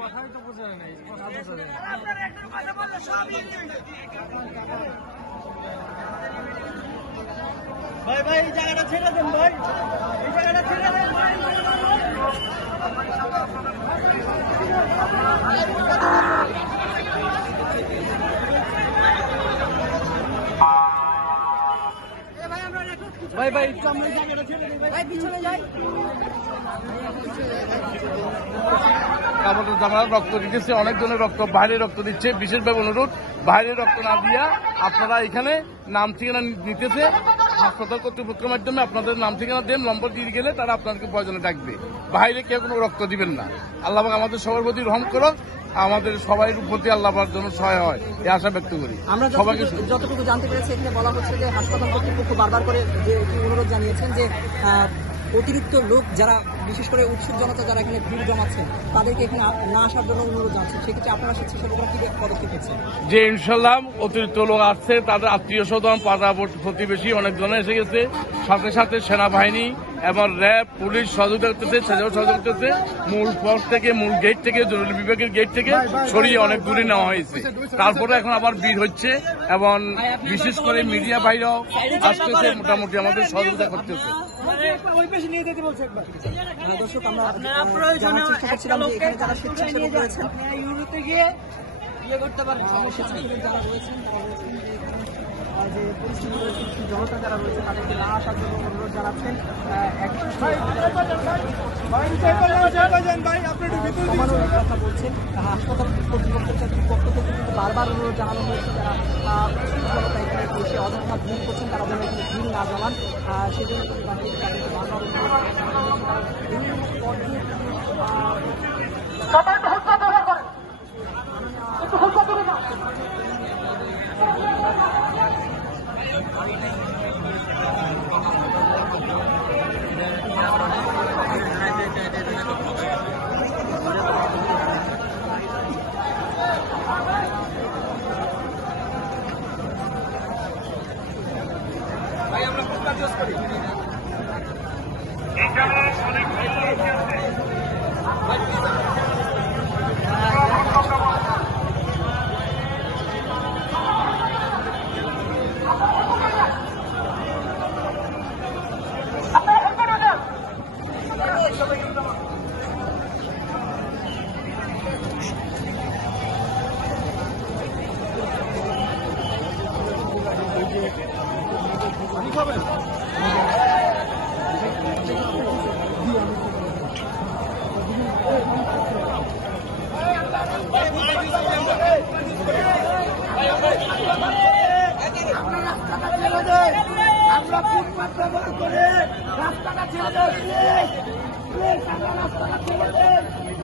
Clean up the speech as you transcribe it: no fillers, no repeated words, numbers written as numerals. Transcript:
কথাই তো বোঝা নেই। ভাই ভাই এই জায়গাটা ছেড়ে দেন ভাই, এই জায়গাটা ছেড়ে দেন ভাই। ভাই ভাই একটু আমরা জায়গাটা ছেড়ে দিই ভাই, পিছনে যাই। কাপড় জামার রক্ত দিতেছে, অনেকজনের রক্ত, বাইরে রক্ত দিচ্ছে। বিশেষভাবে অনুরোধ, বাইরে রক্ত না দিয়া আপনারা এখানে নাম ঠিকানা নিতেছে হাসপাতাল কর্তৃপক্ষের মাধ্যমে আপনাদের নাম ঠিকানা দেন, নম্বর দিয়ে গেলে তারা আপনাদেরকে প্রয়োজনে ডাকবে। বাইরে কেউ কোনো রক্ত দিবেন না। আল্লাহ আমাদের সবার প্রতি রহম করুক, আমাদের সবাই প্রতি আল্লাহ জন্য সহায় হয় এই আশা ব্যক্ত করি। আমরা সবাইকে যতটুকু জানতে পেরেছি এখানে বলা হচ্ছে যে হাসপাতাল কর্তৃপক্ষ বারবার করে যে অনুরোধ জানিয়েছেন যে অতিরিক্ত লোক যারা বিশেষ করে উৎসুক জনতা যারা এখানে ভিড় জমাচ্ছেন তাদেরকে এখানে না আসার জন্য অনুরোধ জানাচ্ছেন। সেক্ষেত্রে আপনারা স্বেচ্ছাসেবকরা কি পদক্ষেপ নিচ্ছেন? যে ইনশাল্লাহ অতিরিক্ত লোক আসছে, তাদের আত্মীয় স্বজন পাড়া প্রতিবেশী অনেকজন এসে গেছে, সাথে সাথে সেনাবাহিনী এবং র্যাব পুলিশ সহযোগিতা করতেছে, সহযোগিতা করতেছে। মূল পথ থেকে, মূল গেট থেকে, জরুরি বিভাগের গেট থেকে সরিয়ে অনেক দূরে নেওয়া হয়েছে। তারপরে এখন আবার ভিড় হচ্ছে এবং বিশেষ করে মিডিয়া বাইরেও আসতেছে, মোটামুটি আমাদের সহযোগিতা করতেছে। দর্শক আমরা জানার চেষ্টা করছিলাম যে এখানে যারা স্বেচ্ছাসেবক রয়েছেন যারা রয়েছেন যে পরিস্থিতি রয়েছে, জনতা যারা রয়েছে তাদেরকে না আসার জন্য অনুরোধ জানাচ্ছেন। কথা বলছেন হাসপাতাল কর্তৃপক্ষের পক্ষ থেকে কিন্তু বারবার অনুরোধ জানানো হয়েছে যারা জনতা এখানে এসে অযথা ভিড় করছেন তারা যেন এখানে ভিড় না জমান, সেই জন্য কিন্তু তাদেরকে বারবার কি